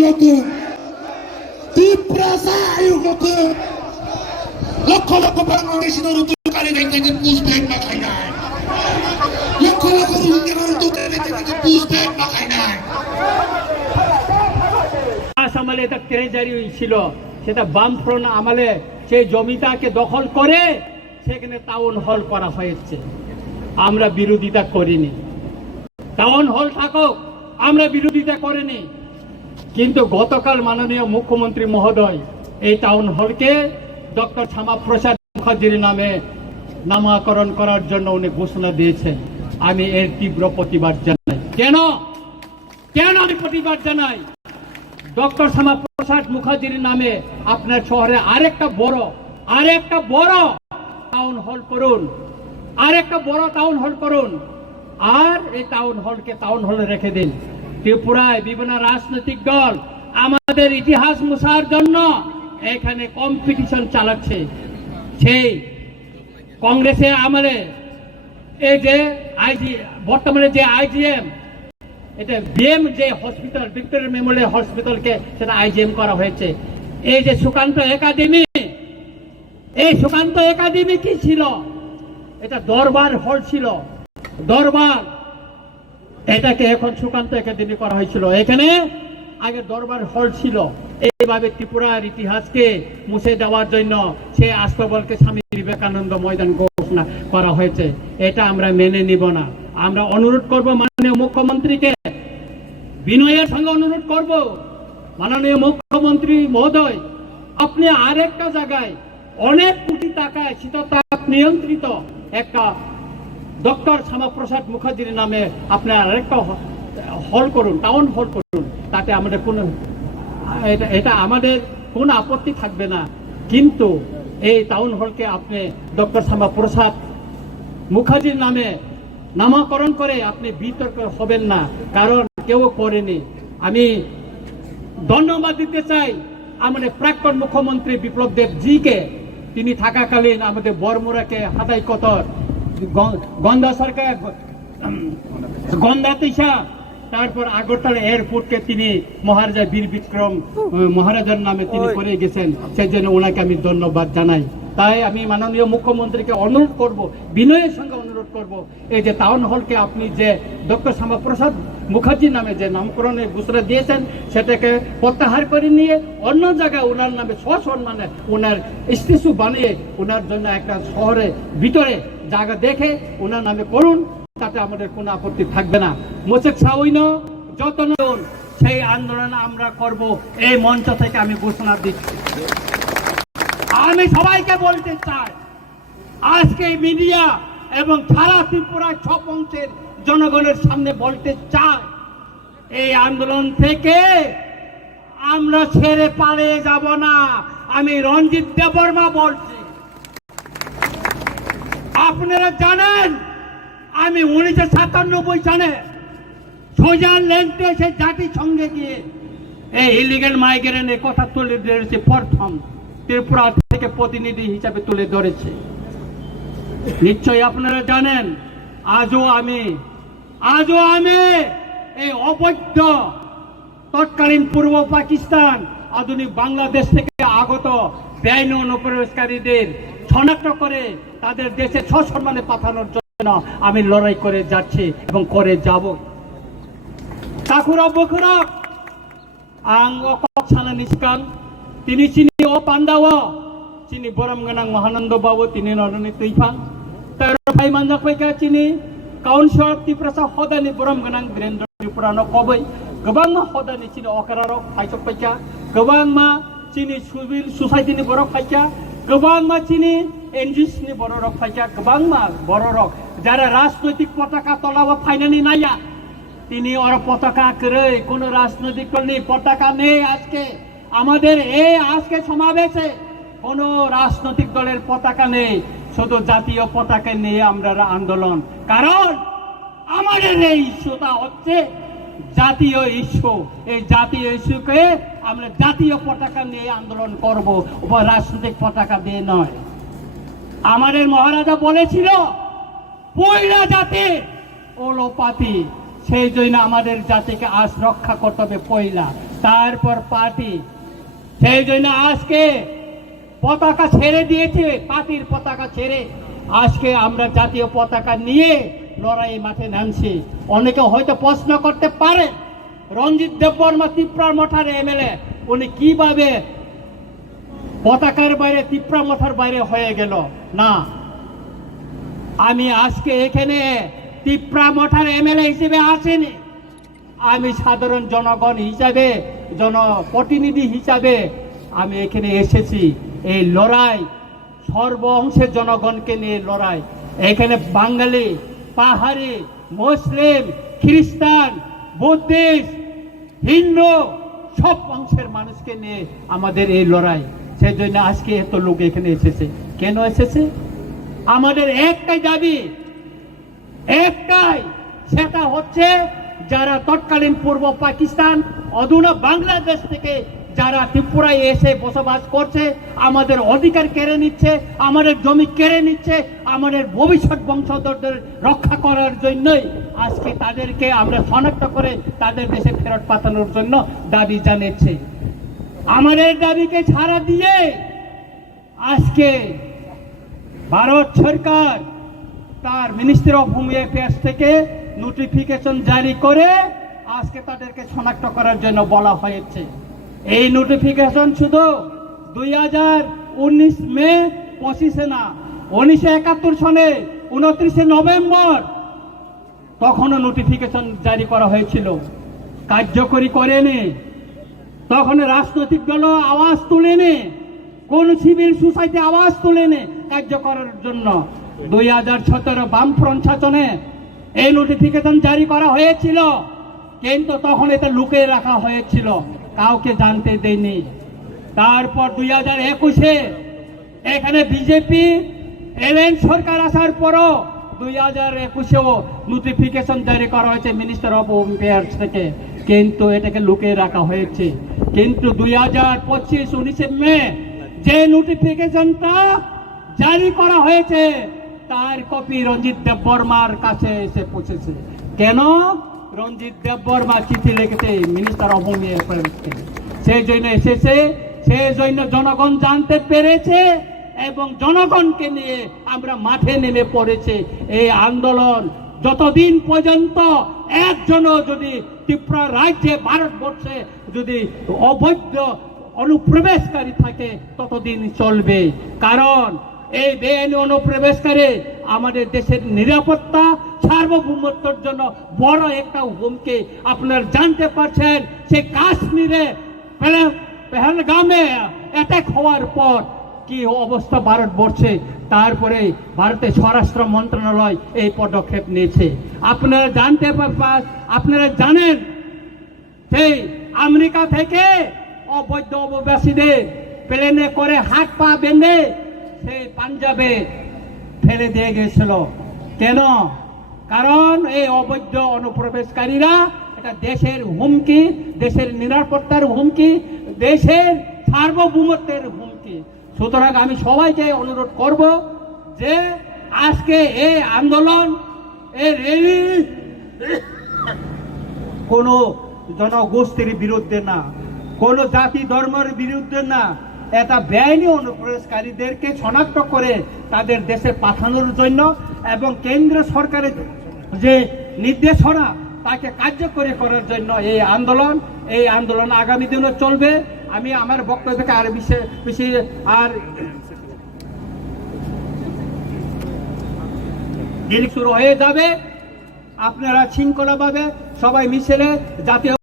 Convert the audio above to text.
নতুন ত্রিপুরা চাই নতুন লক্ষ লক্ষ বাংলাদেশি নতুনকারী দেখতে পুষবেন না খাই নাই লক্ষ লক্ষ রোহিঙ্গা নতুনকারী দেখতে পুষবেন না খাই নাই আমলে এটা ট্রেজারি ছিল সেটা বামফ্রন্ট আমলে সেই জমিটাকে দখল করে সেখানে টাউন হল করা হয়েছে আমরা বিরোধিতা করিনি টাউন হল থাকুক আমরা বিরোধিতা করিনি কিন্তু গতকাল মাননীয় মুখ্যমন্ত্রী মহোদয় এই টাউন হলকে ডক্টর শ্যামাপ্রসাদ মুখার্জির নামে নামকরণ করার জন্য উনি ঘোষণা দিয়েছেন আমি এর তীব্র প্রতিবাদ জানাই কেন আমি প্রতিবাদ জানাই ডক্টর শ্যামাপ্রসাদ মুখার্জির নামে আপনার শহরে আরেকটা বড় টাউন হল করুন আর এই টাউন হলকে টাউন হলে রেখে দিন ত্রিপুরায় বিভিন্ন রাজনৈতিক দল আমাদের ইতিহাস মুছার জন্য এখানে কম্পিটিশন চালাচ্ছে সেই কংগ্রেসের আমলে এই যে বর্তমানে যে আইজিএম এটা বিএম যে হসপিটাল ভিক্টোরিয়া মেমোরিয়াল হসপিটালকে সেটা আইজিএম করা হয়েছে এই যে সুকান্ত একাডেমি কি ছিল এটা দরবার হল ছিল দরবার এটাকে এখন সুকান্ত একাডেমি করা হয়েছিল এখানে আগে দরবার হল ছিল এইভাবে ত্রিপুরার ইতিহাসকে মুছে দেওয়ার জন্য সে আস্তবলকে স্বামী বিবেকানন্দ ময়দান ঘোষণা করা হয়েছে এটা আমরা মেনে নিব না আমরা অনুরোধ করব মাননীয় মুখ্যমন্ত্রীকে বিনয়ের সঙ্গে অনুরোধ করব মাননীয় মুখ্যমন্ত্রী মহোদয় আপনি আরেকটা জায়গায় অনেক কোটি টাকায় শীততাপ নিয়ন্ত্রিত একটা ডক্টর শ্যামাপ্রসাদ মুখার্জির নামে আপনার আরেকটা হল করুন টাউন হল করুন তাতে আমাদের এটা আমাদের কোনো আপত্তি থাকবে না কিন্তু এই টাউন হলকে আপনি ডক্টর শ্যামাপ্রসাদ মুখার্জির নামে নামকরণ করে আপনি বিতর্ক হবেন না কারণ কেউ করেনি আমি ধন্যবাদ দিতে চাই আমাদের প্রাক্তন মুখ্যমন্ত্রী বিপ্লব দেব জিকে তিনি থাকাকালীন আমাদের বরমুরাকে হাতাই কতর গন্ধা সরকার গন্ধা তিসা তারপর আগরতলা এয়ারপোর্টকে তিনি মহারাজা বীর বিক্রম মহারাজার নামে তিনি করে গেছেন সেই জন্য ওনাকে আমি ধন্যবাদ জানাই তাই আমি মাননীয় মুখ্যমন্ত্রীকে অনুরোধ করব বিনয়ের সঙ্গে অনুরোধ করব এই যে টাউন হলকে আপনি যে ডক্টর শ্যামাপ্রসাদ মুখার্জির নামে যে নামকরণের ঘোষণা দিয়েছেন সেটাকে প্রত্যাহার করে নিয়ে অন্য জায়গায় ওনার নামে সসম্মানে ওনার স্ট্যাচু বানিয়ে ওনার জন্য একটা শহরে ভিতরে জায়গা দেখে ওনার নামে করুন তাতে আমাদের কোনো আপত্তি থাকবে না মোচেক সাউইন যত্ন সেই আন্দোলন আমরা করব এই মঞ্চ থেকে আমি ঘোষণা দিচ্ছি আমি সবাইকে বলতে চাই আজকে মিডিয়া এবং সারা ত্রিপুরা 6 অংশের জনগণের সামনে বলতে চাই এই আন্দোলন থেকে আমরা ছেড়ে পালিয়ে যাব না আমি রঞ্জিত দেববর্মা বলছি আপনারা জানেন আমি 1997 সালে সুইজারল্যান্ডে সেই জাতিসংঘে গিয়ে এই ইলিগাল মাইগ্রেন্টের কথা তুলে ধরেছে প্রথম ত্রিপুরা থেকে প্রতিনিধি হিসাবে তুলে ধরেছে নিশ্চয়ই আপনারা জানেন আজও আমি এই অবৈধ তৎকালীন পূর্ব পাকিস্তান আধুনিক বাংলাদেশ থেকে আগত বেআইনি অনুপ্রবেশকারীদের শনাক্ত করে তাদের দেশে সসম্মানে পাঠানোর জন্য আমি লড়াই করে যাচ্ছি এবং করে যাব তাকুরা বকুরা আং অকছানা নিষ্কান তিনি চিনি ও পান্ডাও চিনি বরম গানাং মহানন্দ বাবু তিনি নরনি তৈফাং তার ভাই মানজা কইকা চিনি কাউন্সিলর ত্রিপুরা হদানি বরম গানাং বীরেন্দ্র ত্রিপুরাनो কবই गोबां मा हदानि चिनि अकारारक फाइसक फाइका गोबां मा चिनि सिभिल सोसाइटिनि बरक फाइका गोबां मा चिनि एनजिओसनि बरक फाइका गोबां मा बरक যারা রাজনৈতিক পতাকা তলাওয়া ফাইনানি নাইয়া তিনি ওর পতাকা করে কোন রাজনৈতিক দল নেই পতাকা নেই আজকে আমাদের এই আজকে সমাবেশে কোন রাজনৈতিক দলের পতাকা নেই শুধু জাতীয় পতাকা নিয়ে আমরা আন্দোলন কারণ আমাদের এই ইস্যুটা হচ্ছে জাতীয় ইস্যু এই জাতীয় ইস্যুকে আমরা জাতীয় পতাকা নিয়ে আন্দোলন করব রাজনৈতিক পতাকা দিয়ে নয় আমাদের মহারাজা বলেছিল পয়লা জাতি ওলোপাতি সেই জন্য আমাদের জাতিকে আজ রক্ষা করতে হবে পয়লা, তারপর পার্টি। সেই জন্য আজকে পতাকা ছেড়ে দিয়েছে, পার্টির পতাকা ছেড়ে আজকে আমরা জাতীয় পতাকা নিয়ে লড়াই মাঠে নামছি। অনেকে হয়তো প্রশ্ন করতে পারে রঞ্জিত দেববর্মা তিপ্রা মঠার এমএলএ, উনি কিভাবে পতাকার বাইরে তিপ্রা মঠার বাইরে হয়ে গেল? না, আমি আজকে এখানে তিপ্রা মঠার এমএলএ হিসেবে আসিনি, আমি সাধারণ জনগণ হিসাবে, জনপ্রতিনিধি হিসাবে আমি এখানে এসেছি। এই লড়াই সর্ব অংশের জনগণকে নিয়ে লড়াই। এখানে বাঙালি, পাহাড়ি, মুসলিম, খ্রিস্টান, বুদ্ধিস্ট, হিন্দু সব অংশের মানুষকে নিয়ে আমাদের এই লড়াই। সেই জন্য আজকে এত লোক এখানে এসেছে। কেন এসেছে? আমাদের একটাই দাবি, একটাই, সেটা হচ্ছে যারা তৎকালীন পূর্ব পাকিস্তান, অধুনা বাংলাদেশ থেকে যারা ত্রিপুরায় এসে বসবাস করছে, আমাদের অধিকার কেড়ে নিচ্ছে, আমাদের জমি কেড়ে নিচ্ছে, আমাদের ভবিষ্যৎ বংশধরদের রক্ষা করার জন্যই আজকে তাদেরকে আমরা শনাক্ত করে তাদের দেশে ফেরত পাঠানোর জন্য দাবি জানিয়েছে। আমাদের দাবিকে ছাড়া দিয়ে আজকে ভারত সরকার তার মিনিস্ট্রি অফ হোম অ্যাফেয়ার্স থেকে নোটিফিকেশন জারি করে আজকে তাদেরকে শনাক্ত করার জন্য বলা হয়েছে। এই নোটিফিকেশন শুধু 2019 মে 25 না, 1971 সনে 29 নভেম্বর তখনও নোটিফিকেশন জারি করা হয়েছিল, কার্যকরী করেনি। তখন রাজনৈতিক দল আওয়াজ তুলেনি, কোন সিভিল সোসাইটি আওয়াজ তুলেনি কার্য করার জন্য। 2017 বামফ্রন্ট শাসনে এই নোটিফিকেশন জারি করা হয়েছিল, কিন্তু তখন এটা লুকিয়ে রাখা হয়েছিল, কাউকে জানতে দেয়নি। তারপর 2021-এ এখানে বিজেপি এলেন সরকার আসার পরও 2021-এও নোটিফিকেশন জারি করা হয়েছে মিনিস্টার অফ হোম অ্যাফেয়ার্স থেকে, কিন্তু এটাকে লুকিয়ে রাখা হয়েছে। কিন্তু 2025-19 মে যে নোটিফিকেশনটা জারি করা হয়েছে তার কপি রঞ্জিত দেববর্মার কাছে এসে পৌঁছেছে। কেন? রঞ্জিত দেববর্মা চিঠি লিখেছে মিনিস্টার অফ হোম অ্যাফেয়ার্সকে, সেই জন্য এসেছে, সেই জন্য জনগণ জানতে পেরেছে এবং জনগণকে নিয়ে আমরা মাঠে নেমে পড়েছে। এই আন্দোলন যতদিন পর্যন্ত একজনও যদি ত্রিপুরা রাজ্যে, ভারতবর্ষে যদি অবৈধ অনুপ্রবেশকারী থাকে ততদিন চলবে। কারণ এই বেআইনি অনুপ্রবেশকারী আমাদের দেশের নিরাপত্তা, সার্বভৌমত্বের জন্য বড় একটা হুমকি। আপনারা জানতে পারছেন সে কাশ্মীরে পেহেলগামে অ্যাটাক হওয়ার পর কি অবস্থা ভারতবর্ষে, তারপরে ভারতের স্বরাষ্ট্র মন্ত্রণালয় এই পদক্ষেপ নিয়েছে। আপনারা জানেন সেই আমেরিকা থেকে অবৈধ অভিবাসীদের প্লেনে করে হাত পা বেঁধে সেই পাঞ্জাবে ফেলে দিয়ে গেছিল। কেন? কারণ এই অবৈধ অনুপ্রবেশকারীরা এটা দেশের হুমকি, দেশের নিরাপত্তার হুমকি, দেশের সার্বভৌমত্বের হুমকি। সুতরাং আমি সবাইকে অনুরোধ করব যে আজকে এই আন্দোলন, এই র্যালি কোনো জনগোষ্ঠীর বিরুদ্ধে না, কোনো জাতি ধর্মের বিরুদ্ধে না, এটা বেআইনি অনুপ্রবেশকারীদেরকে শনাক্ত করে তাদের দেশে পাঠানোর জন্য এবং কেন্দ্র সরকারের যে নির্দেশনা তাকে কার্যকরী করার জন্য এই আন্দোলন আগামী দিনে চলবে। আমি আমার বক্তব্যকে আর বেশি আর শুরু হয়ে যাবে। আপনারা শৃঙ্খলাভাবে সবাই মিছিলে জাতীয়